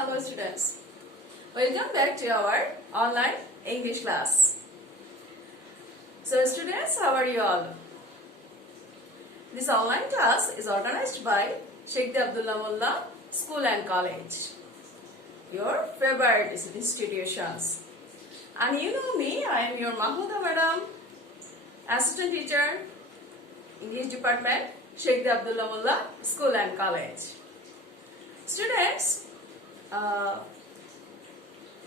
Hello students, welcome back to our online English class. So students, how are you all? This online class is organized by Sheikh Abdullah Mullah School and College, your favorite institutions. And you know me, I am your Mahmuda Madam, Assistant Teacher, English Department, Sheikh Abdullah Mullah School and College. Students,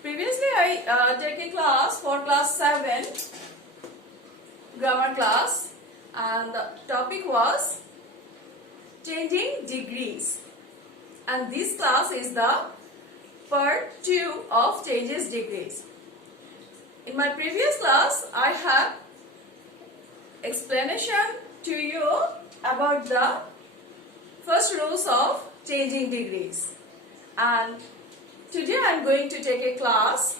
previously I take a class for class 7 grammar class, and the topic was changing degrees, and this class is the part 2 of changes degrees. In my previous class I have explanation to you about the first rules of changing degrees, and today I am going to take a class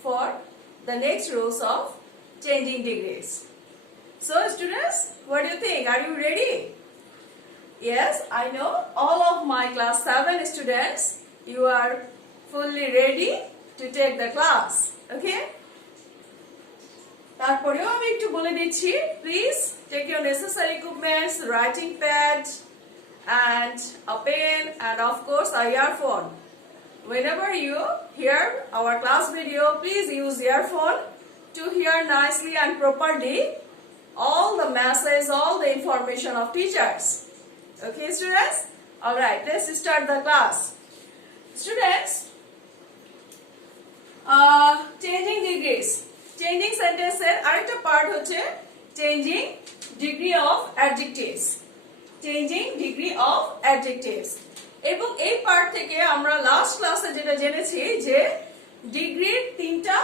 for the next rules of changing degrees. So students, what do you think? Are you ready? Yes, I know all of my class 7 students, you are fully ready to take the class. Okay? তারপরেও আমি একটু বলে দিচ্ছি, please take your necessary equipments, writing pad and a pen and of course a earphone. Whenever you hear our class video, please use earphone to hear nicely and properly all the message, all the information of teachers. Okay students? Alright, let's start the class. Students, changing degrees. Changing sentence এর আরেকটা part হচ্ছে changing degree of adjectives. Changing degree of adjectives. এবং এই part থেকে আমরা last ক্লাসে যেটা জেনেছি যে ডিগ্রির তিনটা,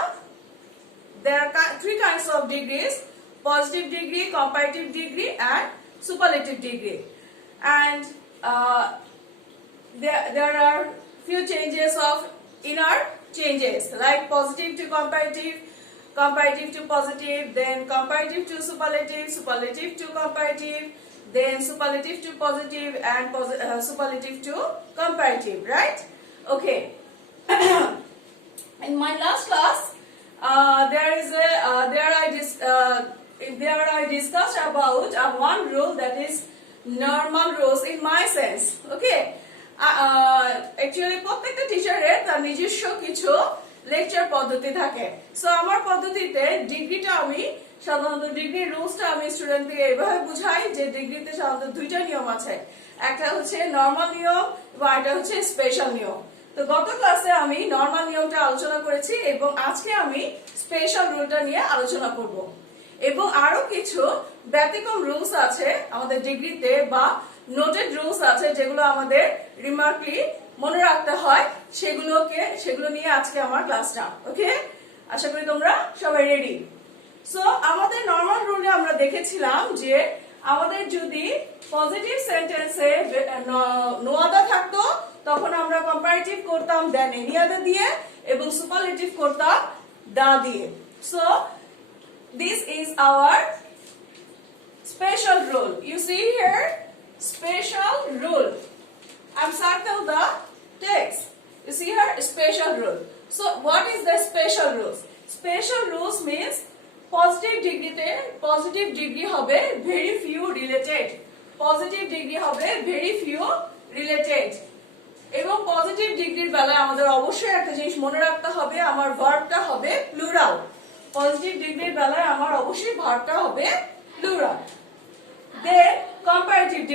there are 3 kinds of degrees: positive degree, comparative degree and superlative degree. And there are few changes of inner changes like positive to comparative, comparative to positive, then comparative to superlative, superlative to comparative, then superlative to positive and superlative to comparative, right? Okay. In my last class, there I discussed about one rule that is normal rules in my sense. Okay. Actually, প্রত্যেকটা টিচারের তার নিজস্ব কিছু lecture পদ্ধতি থাকে। So আমার পদ্ধতিতে ডিগ্রিটা আমি সাধারণত ডিগ্রি রুলসটা আমি স্টুডেন্টকে এইভাবে বুঝাই যে ডিগ্রিতে সাধারণত 2টা নিয়ম আছে, একটা হচ্ছে নরমাল নিয়ম এবং একটা হচ্ছে স্পেশাল নিয়ম। তো গত ক্লাসে আমি নরমাল নিয়মটা আলোচনা করেছি এবং আজকে আমি স্পেশাল রুলটা নিয়ে আলোচনা করব। এবং আরো কিছু ব্যতিক্রম রুলস আছে আমাদের ডিগ্রিতে বা নোটেড রুলস আছে যেগুলো আমাদের রিমার্কলি মনে রাখতে হয়, সেগুলো নিয়ে আজকে আমার ক্লাসটা। ওকে, আশা করি তোমরা সবাই রেডি। সো আমাদের নরমাল রুলে আমরা দেখেছিলাম যে আমাদের যদি পজিটিভ সেন্টেন্সে নো আদার থাকতো তখন আমরা কম্পারেটিভ করতাম দেন এনি আদার দিয়ে এবং সুপারলেটিভ করতাম দা দিয়ে। So this is our special rule. You see here special rule. I'm circle the text. You see here special rule. So what is the special rules? Special rules means positive degree হবে very few related. Positive degree হবে very few related. এবং positive ডিগ্রির বেলায় আমাদের অবশ্যই একটা জিনিস মনে রাখতে হবে, আমার ভার্বটা হবে প্লুরাল। পজিটিভ ডিগ্রির বেলায় আমার অবশ্যই ভার্বটা হবে plural. Then comparative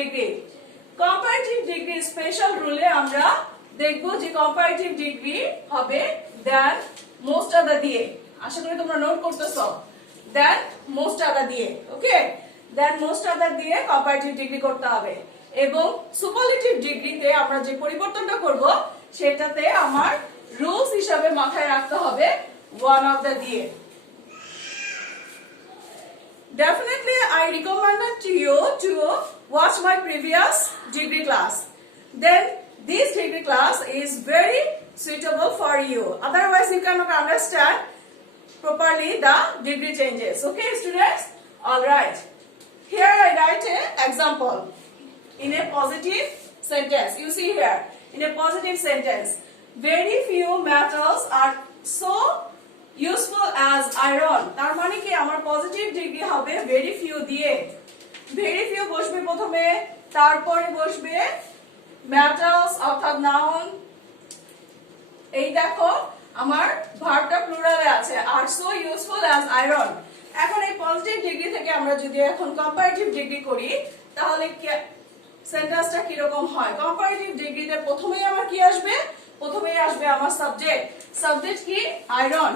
degree special রুলে আমরা দেখব যে comparative degree হবে than most other দিয়ে। আশা করি তোমরা নোট করতেছো, than most other দিয়ে। ওকে, than most other দিয়ে comparative degree করতে হবে। এবং superlative ডিগ্রিতে আমরা যে পরিবর্তনটা করব সেটাতে আমার রুলস হিসাবে মাথায় রাখতে হবে one of the দিয়ে। Definitely, I recommended to you to watch my previous degree class. Then this degree class is very suitable for you. Otherwise, you cannot understand properly the degree changes. Okay, students? All right. Here I write an example in a positive sentence. You see here, in a positive sentence, very few metals are so useful as iron. তার মানে কি আমার positive degree হবে very few দিয়ে, very few বসবে প্রথমে, তারপরে বসবে metals অর্থাৎ নাউন। এই দেখো আমার ভার্বটা প্লুরালে আছে, are so useful as iron। এখন এই পজিটিভ ডিগ্রি থেকে আমরা যদি এখন কম্পারেটিভ ডিগ্রি করি তাহলে কি সেন্টেন্সটা কি রকম হয়? কম্পারেটিভ ডিগ্রিতে প্রথমেই আমার কি আসবে? প্রথমেই আসবে আমার সাবজেক্ট। সাবজেক্ট কি? আয়রন।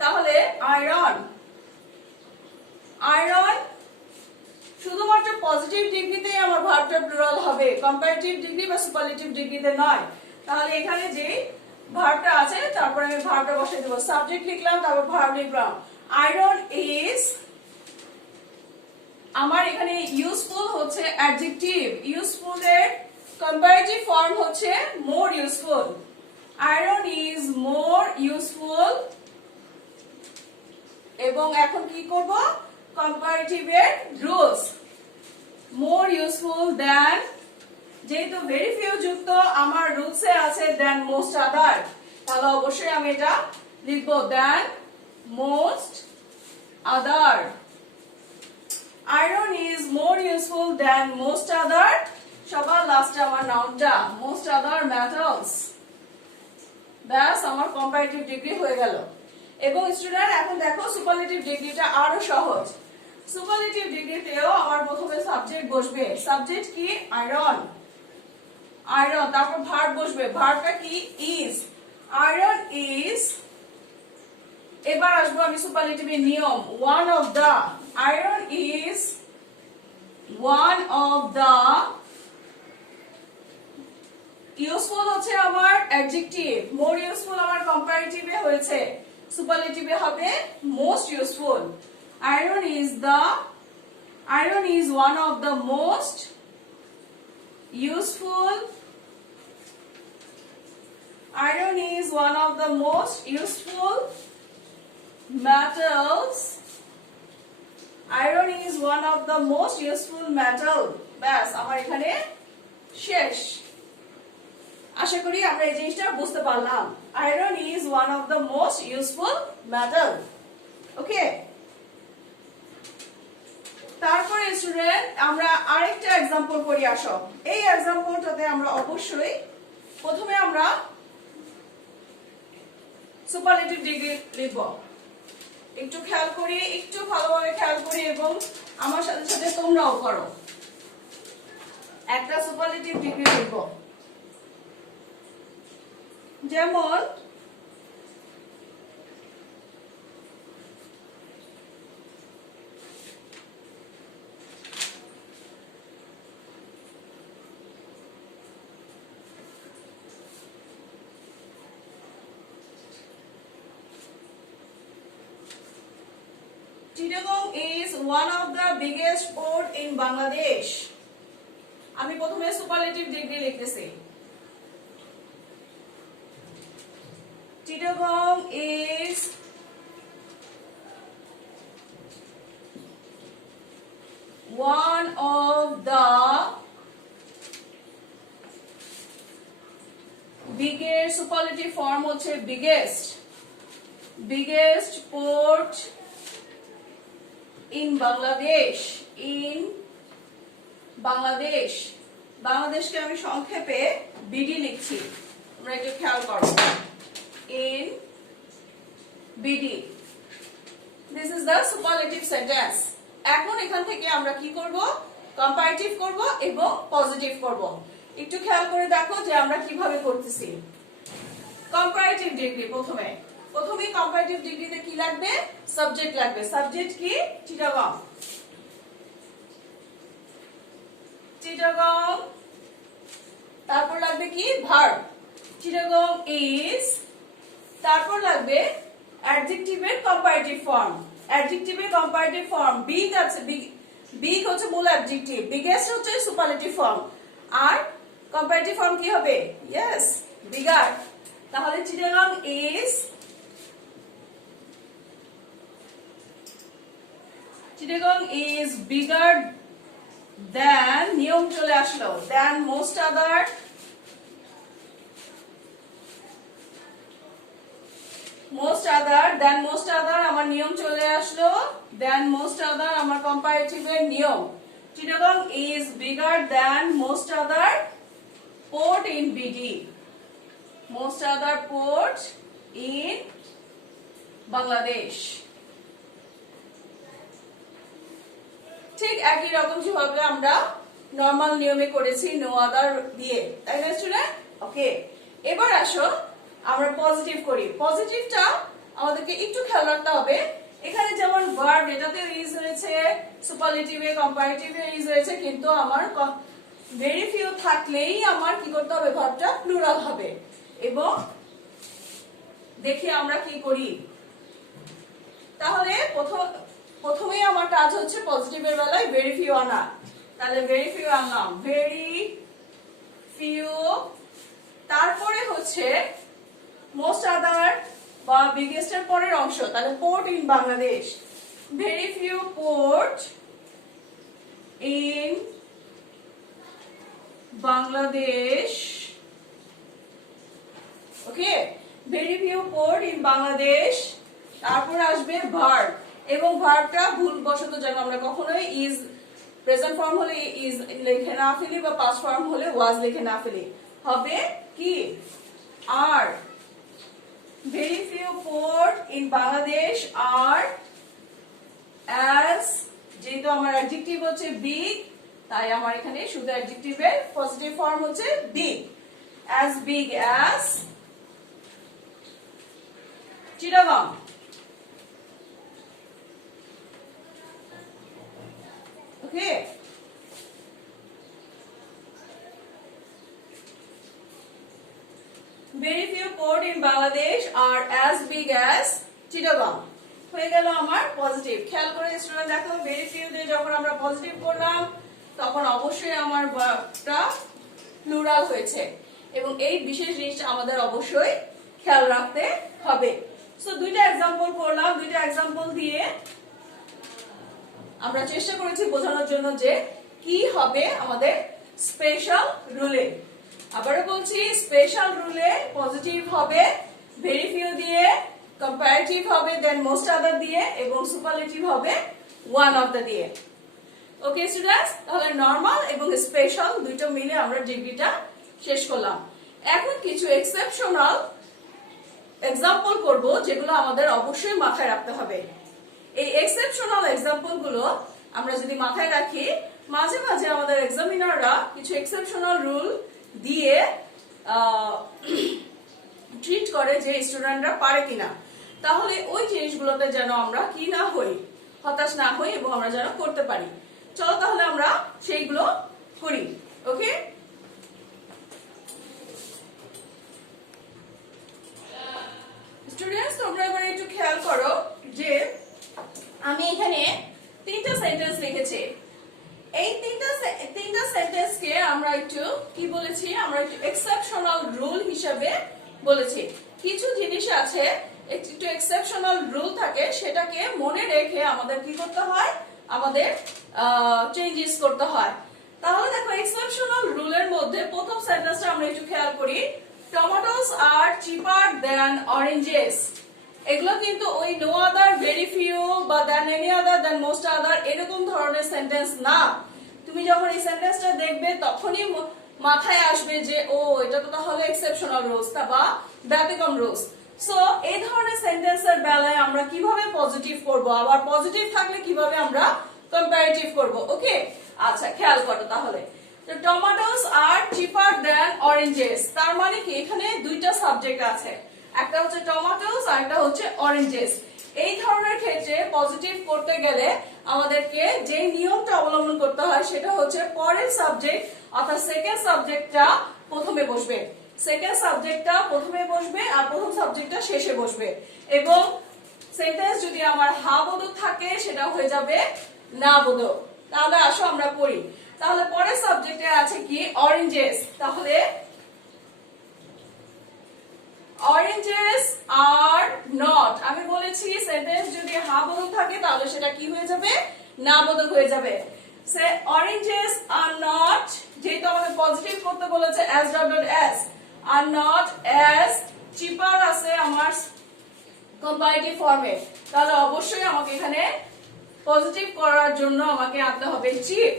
তাহলে আয়রন, আয়রন শুধুমাত্র পজিটিভ ডিগ্রিতেই আমার ভার্বটা প্লুরাল হবে, কম্পারেটিভ ডিগ্রি বা সুপারলেটিভ ডিগ্রিতে নয়। তাহলে এখানে যে ভার্বটা আছে তারপরে আমি ভার্বটা বসাই দেব, সাবজেক্ট লিখলাম তারপর ভার্ব লিখলাম। আয়রন ইজ, আমার এখানে ইউজফুল হচ্ছে অ্যাডজেক্টিভ, ইউজফুল এর কম্পারেটিভ ফর্ম হচ্ছে মোর useful. Iron is more useful. এবং এখন কি করব? কম্পারেটিভ এর রুলস, মোর ইউজফুল দ্যান, যেহেতু ভেরি ফিউ যুক্ত আমার রুলসে আছে দ্যান মোস্ট আদার, তাহলে অবশ্যই আমি এটা লিখবো than most other. Iron is more useful than most other, সবার লাস্টে আমার নাউনটা most other metals। ব্যাস আমার কম্পারেটিভ ডিগ্রি হয়ে গেল। এবং স্টুডেন্ট এখন দেখো সুপারলেটিভ ডিগ্রিটা আরো সহজ। সুপারলেটিভ ডিগ্রিতেও আমার প্রথমে সাবজেক্ট বসবে, সাবজেক্ট কি? আয়রন, আয়রন, তারপর ভার্ব বসবে, ভার্বটা কি? ইজ। আয়রন ইজ, এবার আসবো আমি সুপারলেটিভের নিয়ম, one of the. Iron is one of the, useful হচ্ছে আমার অ্যাডজেক্টিভ, মোর ইউজফুল আমার কম্পারেটিভে হয়েছে, সুপারলেটিভে হবে most useful. Iron is the, iron is one of the most useful, iron is one of the most useful metals, iron is one of the most useful metal। ব্যাস আমার এখানে শেষ। আশা করি আমরা এই জিনিসটা বুঝতে পারলাম, iron is one of the most useful metal। ওকে, তারপরে স্টুডেন্ট আমরা আরেকটা एग्जांपल করি আসো। এই एग्जांपलটাতে আমরা অবশ্যই প্রথমে আমরা সুপারলেটিভ ডিগ্রি লিখব। একটু খেয়াল করি, একটু ভালোভাবে খেয়াল করি এবং আমার সাথে সাথে তোমরাও করো। একটা সুপারলেটিভ ডিগ্রি লিখব, যেমন Chittagong is one of the biggest port in Bangladesh। আমি প্রথমে সুপারলেটিভ ডিগ্রি লিখতেছি। Chittagong is one of the biggest, superlative form হচ্ছে biggest, biggest port in Bangladesh, in Bangladesh। বাংলাদেশকে আমি সংক্ষেপে বিডি লিখছি, তোমরা একটু খেয়াল করো, in BD. This is the superlative sentence। এখন এখান থেকে আমরা কি করব? কম্পারেটিভ করব এবং পজিটিভ করব। একটু খেয়াল করে দেখো যে আমরা কিভাবে করতেছি। কম্পারেটিভ ডিগ্রি প্রথমেই কম্পারেটিভ ডিগ্রিতে কি লাগবে? সাবজেক্ট লাগবে। সাবজেক্ট কি? চিটাগং, চিটাগং। তারপর লাগবে কি? Verb, Chittagong is. তারপর লাগবে অ্যাডজেক্টিভের কম্পারেটিভ ফর্ম, অ্যাডজেক্টিভের কম্পারেটিভ ফর্ম বিগ আছে, বিগ হচ্ছে মূল অ্যাডজেক্টিভ, বিগেস্ট হচ্ছে সুপারলেটিভ ফর্ম, আর কম্পারেটিভ ফর্ম কি হবে? Yes, bigger. তাহলে Chittagong is, Chittagong is bigger than, নিয়ম চলে আসলো, than most other most other, than most other আমার নিয়ম চলে আসলো, দেন মোস্ট আদার আমার কম্পারেটিভের নিয়ম। Chittagong is bigger then most other port in BD, most other port in Bangladesh. ঠিক একই রকম যেভাবে আমরা নরমাল নিয়মে করেছি নো আদার দিয়ে, তাই না স্টুডেন্ট? ওকে, এবার আসো আমরা পজিটিভ করি। পজিটিভটা আমাদেরকে একটু খেয়াল রাখতে হবে। এখানে যেমন ভার্ব এটাতে ইউজ হয়েছে, সুপারলেটিভে কম্পারেটিভে ইউজ হয়েছে, কিন্তু আমার ভেরি ফিউ থাকলেই আমার কি করতে হবে, ভার্বটা প্লুরাল হবে। এবং দেখি আমরা কি করি। তাহলে প্রথমেই আমার কাজ হচ্ছে পজিটিভের বেলায় ভেরি ফিউ আনা। তাহলে ভেরি ফিউ আনলাম, ভেরি ফিউ, তারপরে হচ্ছে মোস্ট আদার বা বিগেস্ট এর পরের অংশ, তাহলে port in Bangladesh, very few port in Bangladesh. Okay, very few port in Bangladesh. তারপর আসবে ভার্ব, এবং ভার্বটা ভুলবশত যেন আমরা কখনোই ইজ প্রেজেন্ট ফর্ম হলে ইজ লিখে না ফেলি বা পাস্ট ফর্ম হলে ওয়াজ লিখে না ফেলি, হবে কি আর। Very few port in Bangladesh are as, যেহেতু আমার অ্যাডজেক্টিভ হচ্ছে big, তাই আমার এখানে শুধু অ্যাডজেক্টিভের পজিটিভ ফর্ম হচ্ছে big, as big as Chittagong. Okay, very few port in Bangladesh are as big as Chittagong. হয়ে গেল আমার পজিটিভ। খেয়াল করে স্টুডেন্ট দেখো, ভেরি ফিউ দিয়ে যখন আমরা পজিটিভ করলাম তখন অবশ্যই আমার ভার্বটা প্লুরাল হয়েছে, এবং এই বিশেষ জিনিসটা আমাদের অবশ্যই খেয়াল রাখতে হবে। সো দুইটা এক্সাম্পল করলাম, দুইটা এক্সাম্পল দিয়ে আমরা চেষ্টা করেছি বোঝানোর জন্য যে কি হবে আমাদের স্পেশাল রুলে। আবারও বলছি, স্পেশাল রুলে পজিটিভ হবে ভেরি ফিউ দিয়ে, কম্পারেটিভ হবে দেন মোস্ট আদার দিয়ে, এবং সুপারলেটিভ হবে ওয়ান অফ দ্য দিয়ে। ওকে স্টুডেন্টস, তাহলে নরমাল এবং স্পেশাল দুইটা মিলে আমরা ডিগ্রিটা শেষ করলাম। এখন কিছু এক্সেপশনাল এক্সাম্পল করব যেগুলো আমাদের অবশ্যই মাথায় রাখতে হবে। এই এক্সেপশনাল এক্সাম্পল গুলো আমরা যদি মাথায় রাখি, মাঝে মাঝে আমাদের এক্সামিনাররা কিছু এক্সেপশনাল রুল দিয়ে ট্রিট করে যে স্টুডেন্টরা পারে কিনা, তাহলে ওই জিনিসগুলোতে যেন আমরা কি না হই, হতাশ না হই, এবং আমরা যেন করতে পারি। চলো তাহলে আমরা সেইগুলো করি। ওকে, স্টুডেন্টস তোমরা এবার একটু খেয়াল করো যে আমি এখানে তিনটা সেন্টেন্স লিখেছি। এই তিনটা সেন্টেন্সকে আমরা একটু কি বলেছি, আমরা একটু এক্সেপশনাল রুল হিসেবে বলেছি। কিছু জিনিস আছে একটু এক্সেপশনাল রুল থাকে, সেটাকে মনে রেখে আমাদের কি করতে হয়, আমাদের চেঞ্জেস করতে হয়। তাহলে দেখো এক্সেপশনাল রুলের মধ্যে প্রথম সেন্টেন্সটা আমরা একটু খেয়াল করি, টমেটোস আর চিপার দেন অরেঞ্জেস। এগুলো কিন্তু ওই নো আদার, ভেরি ফিউ বা than any other, than most আদার এরকম ধরনের সেন্টেন্স না। তুমি যখন এই সেন্টেন্সটা দেখবে তখনই মাথায় আসবে যে ও এটা তো তাহলে এক্সেপশনাল রুলস বা ব্যতিক্রম রুলস। সো এই ধরনের সেন্টেন্সের বেলায় আমরা কিভাবে পজিটিভ করব, আবার পজিটিভ থাকলে কিভাবে আমরা কম্পারেটিভ করব। ওকে, আচ্ছা খেয়াল করো তাহলে, টমেটোস আর চিপার দেন অরেঞ্জেস, তার মানে কি এখানে দুইটা সাবজেক্ট আছে, একটা হচ্ছে টমেটোস আর একটা হচ্ছে অরেঞ্জেস। এই ধরনের ক্ষেত্রে পজিটিভ করতে গেলে আমাদেরকে যে নিয়মটা অবলম্বন করতে হয় সেটা হচ্ছে পরের সাবজেক্ট অর্থাৎ সেকেন্ড সাবজেক্টটা প্রথমে বসবে, সেকেন্ড সাবজেক্টটা প্রথমে বসবে আর প্রথম সাবজেক্টটা শেষে বসবে, এবং সেন্টেন্স যদি আমার হা বোধক থাকে সেটা হয়ে যাবে না বোধক। তাহলে আসো আমরা পড়ি। তাহলে পরের সাবজেক্টে আছে কি অরেঞ্জেস, তাহলে অরেঞ্জেস আর নট, আমি বলেছি সেন্টেন্স যদি হা বোধক থাকে তাহলে সেটা কি হয়ে যাবে, না বোধক হয়ে যাবে। সে অরেঞ্জেস আর নট, যেহেতু আমাদের পজিটিভ করতে বলেছে as dot dot as, are not as চিপার আছে আমার কম্পারেটিভ ফর্মে, তাহলে অবশ্যই আমাকে এখানে পজিটিভ করার জন্য আমাকে আনতে হবে chip.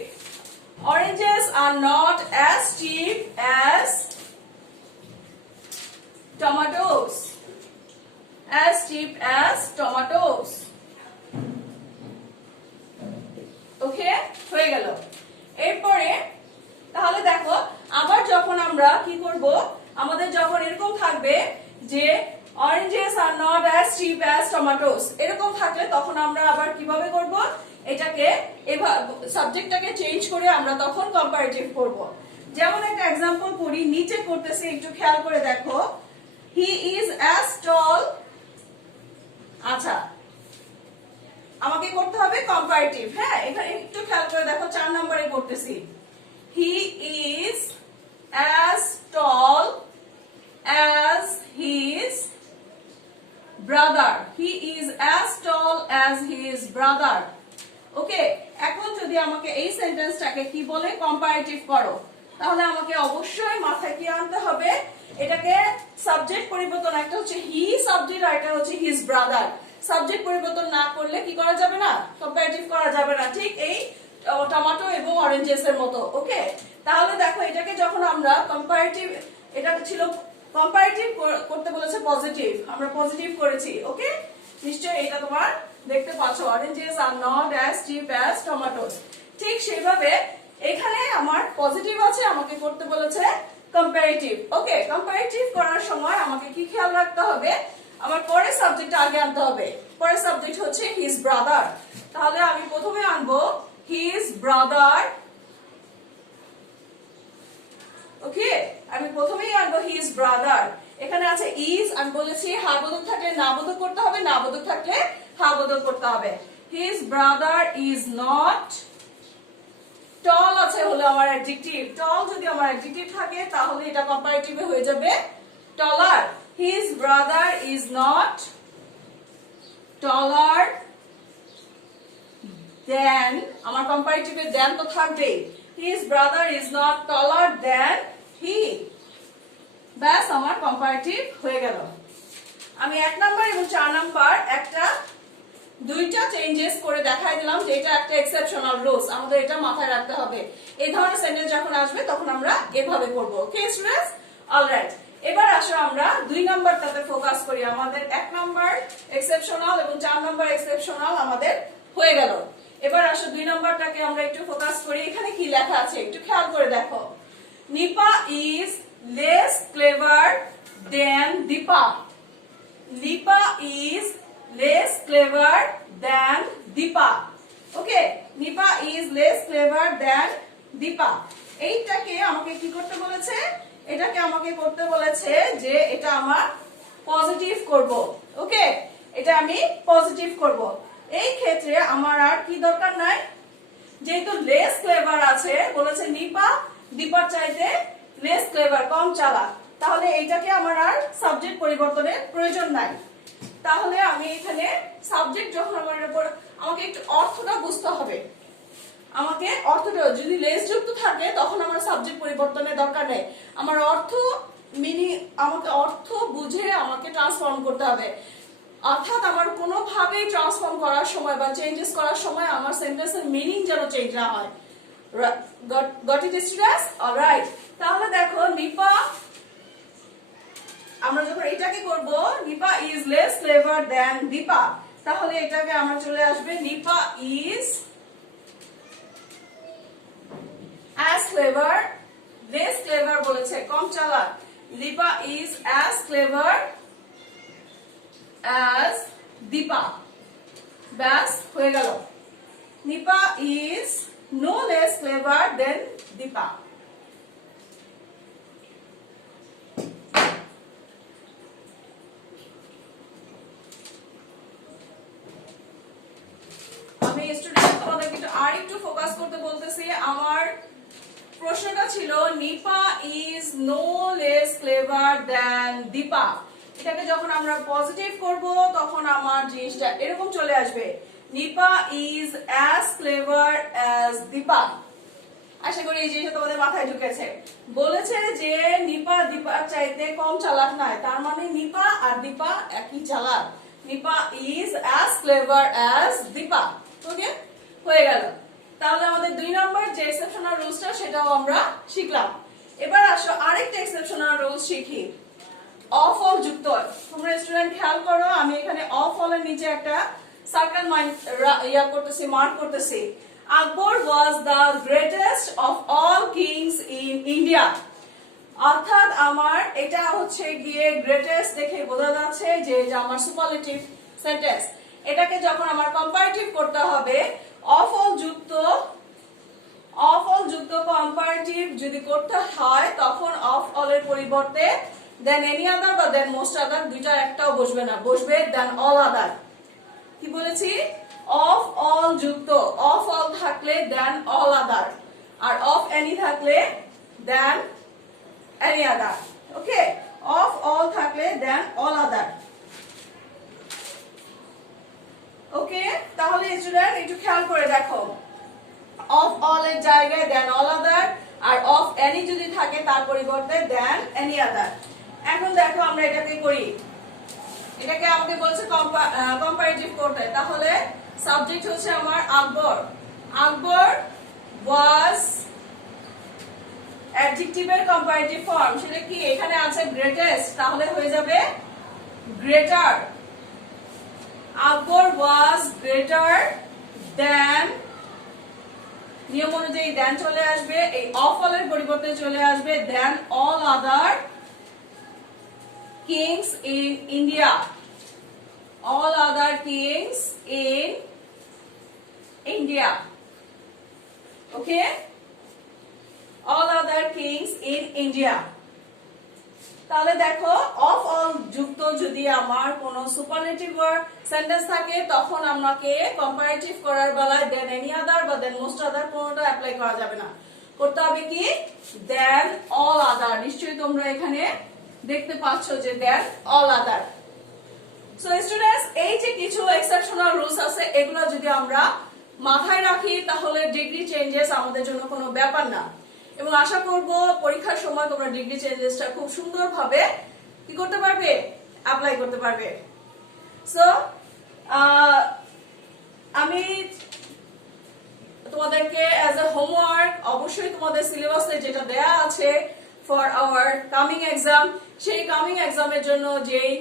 Oranges are not as cheap as tomatoes. As cheap as tomatoes. ওকে, হয়ে গেল। এরপরে তাহলে দেখো আবার যখন আমরা কি করব, আমাদের যখন এরকম থাকবে যে oranges are not as cheap as tomatoes এরকম থাকলে তখন আমরা আবার কিভাবে করব, এটাকে সাবজেক্টটাকে চেঞ্জ করে আমরা তখন কম্পারেটিভ করব। যেমন একটা एग्जांपल করি, নিচে করতেছি, একটু খেয়াল করে দেখো। he is as tall, আচ্ছা আমাকে করতে হবে কম্পারেটিভ। হ্যাঁ, এখানে একটু খেয়াল করে দেখো 4 নম্বরে করতেছি। he is as tall as his brother. He is as tall as his brother. ওকে, এখন যদি আমাকে এই সেন্টেন্সটাকে কি বলে কম্পারেটিভ করো, তাহলে আমাকে অবশ্যই মাথায় কি আনতে হবে, এটাকে সাবজেক্ট পরিবর্তন, একটা হচ্ছে হি সাবজেক্ট আর একটা হচ্ছে হিজ ব্রাদার। সাবজেক্ট পরিবর্তন না করলে কি করা যাবে না, কম্পারেটিভ করা যাবে না, ঠিক এই টমেটো এবং অরেঞ্জেস এর মতো। ওকে, তাহলে দেখো এটাকে যখন আমরা কম্পারেটিভ, এটা ছিল কম্পারেটিভ করতে বলেছে পজিটিভ, আমরা পজিটিভ করেছি। ওকে, নিশ্চয়ই এটা তোমার দেখতে পাচ্ছ, oranges are not as cheap as tomatoes. ঠিক সেভাবে এখানে আমার পজিটিভ আছে, আমাকে করতে বলেছে কম্পারেটিভ। ওকে, কম্পারেটিভ করার সময় আমাকে কি খেয়াল রাখতে হবে, আমার পরের সাবজেক্ট আগে আনতে হবে। পরের সাবজেক্ট হচ্ছে হিজ ব্রাদার, তাহলে আমি প্রথমে আনবো হিজ ব্রাদার। ওকে, আমি প্রথমেই আনবো হিজ ব্রাদার। এখানে আছে ইজ, আমি বলেছি হা বদল থাকলে না বদল করতে হবে, না বদল থাকলে হা বদল করতে হবে। হিজ ব্রাদার ইজ নট টল, আছে হলো আমার অ্যাডজেক্টিভ। টল যদি আমার অ্যাডজেক্টিভ থাকে তাহলে এটা কম্পারেটিভে হয়ে যাবে taller. His brother is not taller than, আমার কম্পারেটিভে দেন তো থাকবেই। His brother is not taller than he, ব্যাস আমার কম্পারেটিভ হয়ে গেল। আমি 1 নাম্বার এবং 4 নাম্বার একটা দুইটা চেঞ্জেস করে দেখাই দিলাম যে এটা একটা এক্সেপশনাল রুলস, আমাদের এটা মাথায় রাখতে হবে। এই ধরনের সেন্টেন্স যখন আসবে তখন আমরা এভাবে করব। Okay students, alright. এবার আসো আমরা 2 নাম্বারটাতে ফোকাস করি। আমাদের 1 নাম্বার এক্সেপশনাল এবং 4 নাম্বার এক্সেপশনাল আমাদের হয়ে গেল। এবার আসো 2 নাম্বারটাকে আমরা একটু ফোকাস করি। এখানে কি লেখা আছে একটু খেয়াল করে দেখো। Nipa is less clever then Dipa. Nipa is less clever than Deepa. Okay, Nipa is less clever than Deepa. এইটাকে আমাকে কি করতে বলেছে, এটাকে আমাকে করতে বলেছে যে এটা আমার পজিটিভ করব। ওকে, এটা আমি পজিটিভ করব। এই ক্ষেত্রে আমার আর কি দরকার নাই, যেহেতু লেস ক্লেভার আছে, বলেছে নিপা দীপার চাইতে লেস ক্লেভার, কম চালাক, তাহলে এইটাকে আমার আর সাবজেক্ট পরিবর্তনের প্রয়োজন নাই। তাহলে আমি এখানে সাবজেক্ট যখন আমার উপর, আমাকে একটু অর্থটা বুঝতে হবে। আমাকে অর্থটা যদি লেস যুক্ত থাকে তখন আমার সাবজেক্ট পরিবর্তনের দরকার নেই, আমার অর্থ আমাকে অর্থ বুঝে আমাকে ট্রান্সফর্ম করতে হবে। অর্থাৎ আমার কোনোভাবেই ট্রান্সফর্ম করার সময় বা চেঞ্জেস করার সময় আমার সেন্টেন্সের মিনিং যেন চেঞ্জ না হয়। Got it students? অলরাইট, তাহলে দেখো নিপা, আমরা যখন এটাকে করব নিপা ইজ লেস ক্লেভার দেন দীপা, তাহলে এটাকে আমরা চলে আসবে Nipa is as clever, less clever বলেছে কম চালাক, Dipa is as clever as Dipa, ব্যাস হয়ে গেল। Nipa is no less clever দেন দীপা। আমি স্টুডেন্ট তোমাদেরকে আর একটু ফোকাস করতে বলতেছি। আমার প্রশ্নটা ছিল Nipa is no less clever than Dipa. এটাকে যখন আমরা পজিটিভ করব তখন আমার জিনিসটা এরকম চলে আসবে, Nipa is as clever as Dipa. আশা করি এই জিনিসটা তোমাদের মাথায় ঢুকেছে। বলেছে যে নিপা দীপার চাইতে কম চালাক নয়, তার মানে নিপা আর দীপা একই চালাক। Nipa is as clever as Deepa. Okay? হয়ে গেল। তাহলে আমাদের 2 নম্বর যে এক্সেপশনাল রুলসটা সেটাও আমরা শিখলাম। এবার আসো আরেকটা এক্সেপশনাল রুলস শিখি। অফ অল যুক্ত। তোমরা স্টুডেন্ট খেয়াল করো, আমি এখানে অফ অল এর নিচে একটা সার্কেল করতেছি, মার্ক করতেছি। Akbar was the greatest of all kings in India. অর্থাৎ আমার এটা হচ্ছে গিয়ে গ্রেটেস্ট দেখে বোঝা যাচ্ছে যে এটা আমার সুপারলেটিভ সেন্টেন্স। এটাকে যখন আমার কম্পারেটিভ করতে হবে, অফ অল যুক্ত কম্পারেটিভ যদি করতে হয় তখন অফ অল এর পরিবর্তে দেন এনি আদার বা দেন মোস্ট আদার দুইটা একটাও বসবে না, বসবে দেন অল আদার। কি বলেছি? অফ অল যুক্ত, অফ অল থাকলে দেন অল আদার, আর অফ এনি থাকলে than any other. Okay, of all থাকলে then all other. Okay, তাহলে স্টুডেন্ট একটু খেয়াল করে দেখো, of all এর জায়গায় then all other, R of any যদি থাকে তার পরিবর্তে then any other. এখন দেখো আমরা এটাকে করি, এটাকে আমাকে বলছে কম্পারেটিভ করতে। তাহলে সাবজেক্ট হচ্ছে আমার আকবর। আকবর was অ্যাডজেক্টিভের কম্পারেটিভ ফর্ম, সেটা কি? এখানে আছে গ্রেটেস্ট, তাহলে হয়ে যাবে গ্রেটার। আকবর ওয়াজ গ্রেটার দেন, নিয়ম অনুযায়ী দেন চলে আসবে, এই অফ অল এর পরিবর্তে চলে আসবে than all other kings in India. All other kings in India. Okay, all other kings in India. তাহলে দেখো অফ অল যুক্ত যদি আমার কোন সুপারলেটিভ সেন্টেন্স থাকে তখন আমাকে কম্পারেটিভ করার বেলায় দেন এনি আদার বা দেন মোস্ট আদার কোনটা অ্যাপ্লাই করা যাবে না, করতে হবে কি দেন অল আদার। নিশ্চয়ই তোমরা এখানে দেখতে পাচ্ছ যে দেন অল আদার। সো স্টুডেন্টস, এই যে কিছু এক্সেপশনাল রুলস আছে এগুলো যদি আমরা মাথায় রাখি তাহলে ডিগ্রি চেঞ্জেস আমাদের জন্য কোনো ব্যাপার না, এবং আশা করব পরীক্ষার সময় তোমরা ডিগ্রি চেঞ্জেসটা খুব সুন্দরভাবে কি করতে পারবে, অ্যাপ্লাই করতে পারবে। সো আমি তোমাদেরকে অ্যাজ এ হোমওয়ার্ক অবশ্যই তোমাদের সিলেবাসে যেটা দেয়া আছে ফর আওয়ার কামিং এক্সাম, সেই কামিং এক্সামের জন্য যেই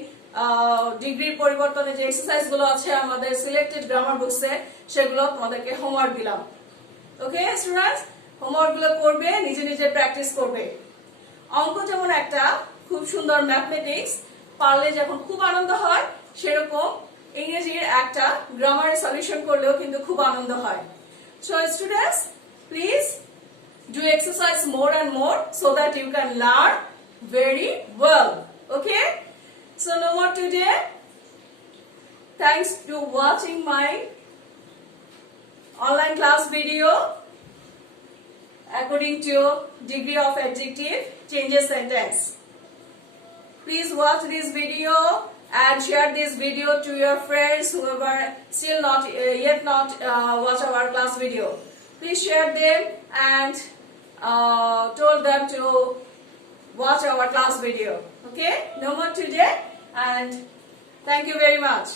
ডিগ্রির পরিবর্তনে যে এক্সারসাইজ গুলো আছে আমাদের সিলেক্টেড গ্রামার বুকসে, সেগুলো তোমাদেরকে হোমওয়ার্ক দিলাম। ওকে স্টুডেন্টস, হোমওয়ার্ক গুলো করবে, নিজে নিজে প্র্যাকটিস করবে। অঙ্ক যেমন একটা খুব সুন্দর ম্যাথমেটিক্স, পারলে যখন খুব আনন্দ হয়, সেরকম ইংরেজির একটা গ্রামারের সলিউশন করলেও কিন্তু খুব আনন্দ হয়। So students, please do exercise more and more so that you can learn very well. Okay, so no more today. Thanks to watching my online class video according to degree of adjective changes sentence. Please watch this video and share this video to your friends who are still not watch our class video. Please share them and told them to watch our class video. Okay, no more today, and thank you very much.